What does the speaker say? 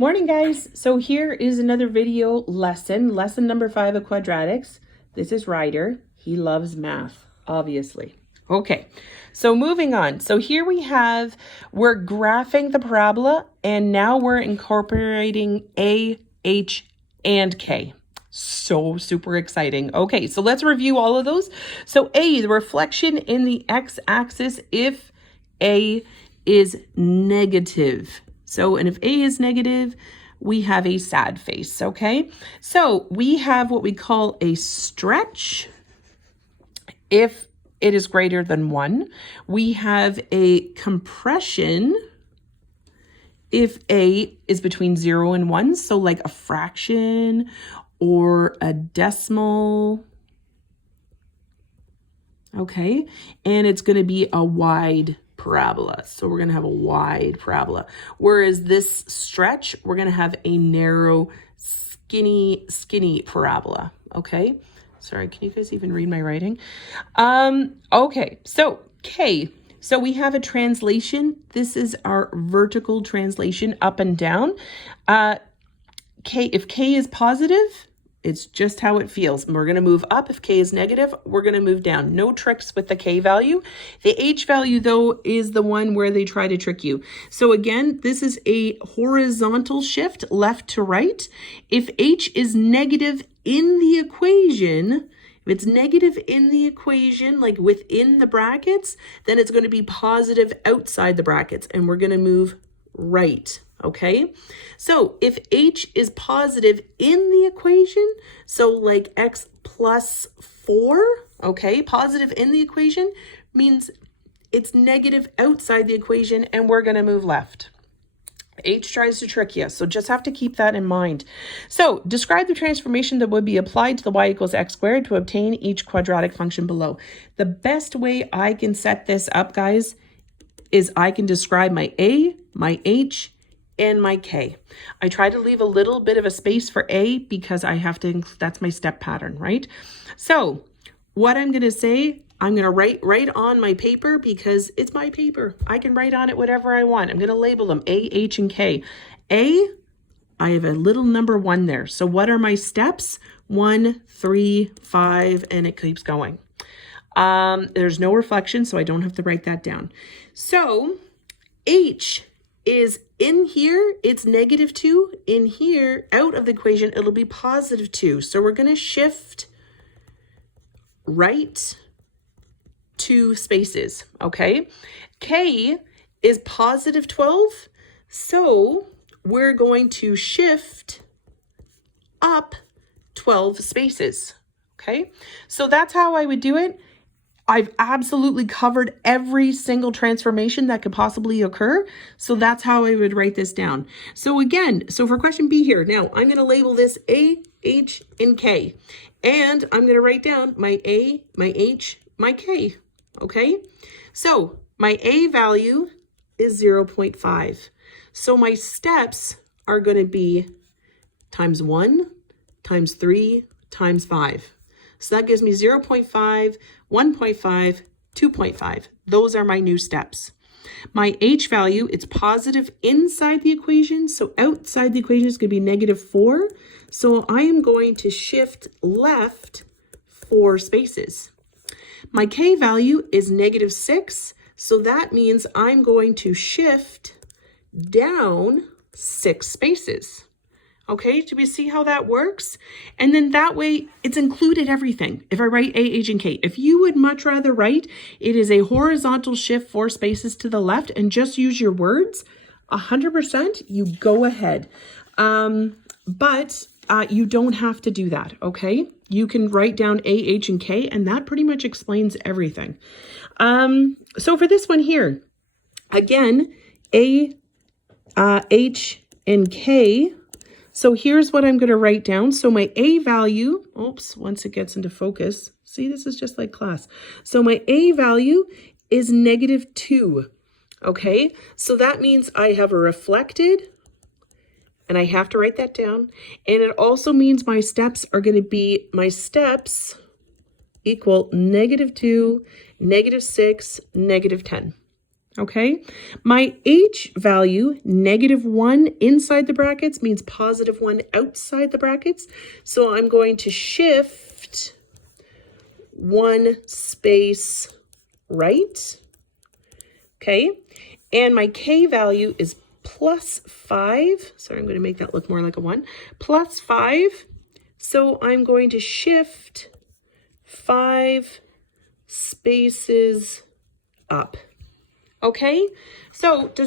Morning, guys. So here is another video lesson number 5 of quadratics. This is Ryder. He loves math, obviously. Okay, so moving on. So here we're graphing the parabola, and now we're incorporating A, H, and K. So super exciting. Okay, so let's review all of those. So A, the reflection in the x-axis if A is negative. So, and if A is negative, we have a sad face, okay? So we have what we call a stretch if it is greater than 1. We have a compression if A is between 0 and 1, so like a fraction or a decimal, okay? And it's going to be a wide parabola. So we're going to have a wide parabola. Whereas this stretch, we're going to have a narrow, skinny parabola. Okay. Sorry, can you guys even read my writing? Okay, so K. So we have a translation. This is our vertical translation up and down. If K is positive, it's just how it feels. We're going to move up. If K is negative, we're going to move down. No tricks with the K value. The H value, though, is the one where they try to trick you. So again, this is a horizontal shift left to right. If H is negative in the equation, if it's negative in the equation, like within the brackets, then it's going to be positive outside the brackets, and we're going to move right. Okay, so if H is positive in the equation, so like x plus 4, okay, positive in the equation means it's negative outside the equation, and we're going to move left. H tries to trick you, so just have to keep that in mind. So describe the transformation that would be applied to the y equals x squared to obtain each quadratic function below. The best way I can set this up, guys, is I can describe my A, my H, and my K. I try to leave a little bit of a space for A because I have to, that's my step pattern, right? So what I'm going to say, I'm going to write right on my paper because it's my paper. I can write on it whatever I want. I'm going to label them A, H, and K. A, I have a little number 1 there. So what are my steps? 1, 3, 5, and it keeps going. There's no reflection, so I don't have to write that down. So H is in here, it's -2. In here, out of the equation, it'll be +2. So we're going to shift right 2 spaces, okay? K is +12. So we're going to shift up 12 spaces, okay? So that's how I would do it. I've absolutely covered every single transformation that could possibly occur. So that's how I would write this down. So again, so for question B here, now I'm going to label this A, H, and K. And I'm going to write down my A, my H, my K. Okay. So my A value is 0.5. So my steps are going to be times 1, times 3, times 5. So that gives me 0.5, 1.5, 2.5. Those are my new steps. My H value, it's positive inside the equation. So outside the equation is going to be -4. So I am going to shift left 4 spaces. My K value is -6. So that means I'm going to shift down 6 spaces. Okay, do we see how that works? And then that way, it's included everything. If I write A, H, and K, if you would much rather write, it is a horizontal shift 4 spaces to the left and just use your words, 100%, you go ahead. But you don't have to do that, okay? You can write down A, H, and K, and that pretty much explains everything. So for this one here, again, A, H, and K. So here's what I'm going to write down. So my A value, oops, once it gets into focus, see, this is just like class. So my A value is -2, okay? So that means I have a reflected, and I have to write that down. And it also means my steps are going to be, my steps equal -2, -6, -10. Okay, my H value, -1 inside the brackets, means +1 outside the brackets. So I'm going to shift 1 space right. Okay, and my K value is +5. Sorry, I'm going to make that look more like a 1. +5. So I'm going to shift 5 spaces up. Okay, so does that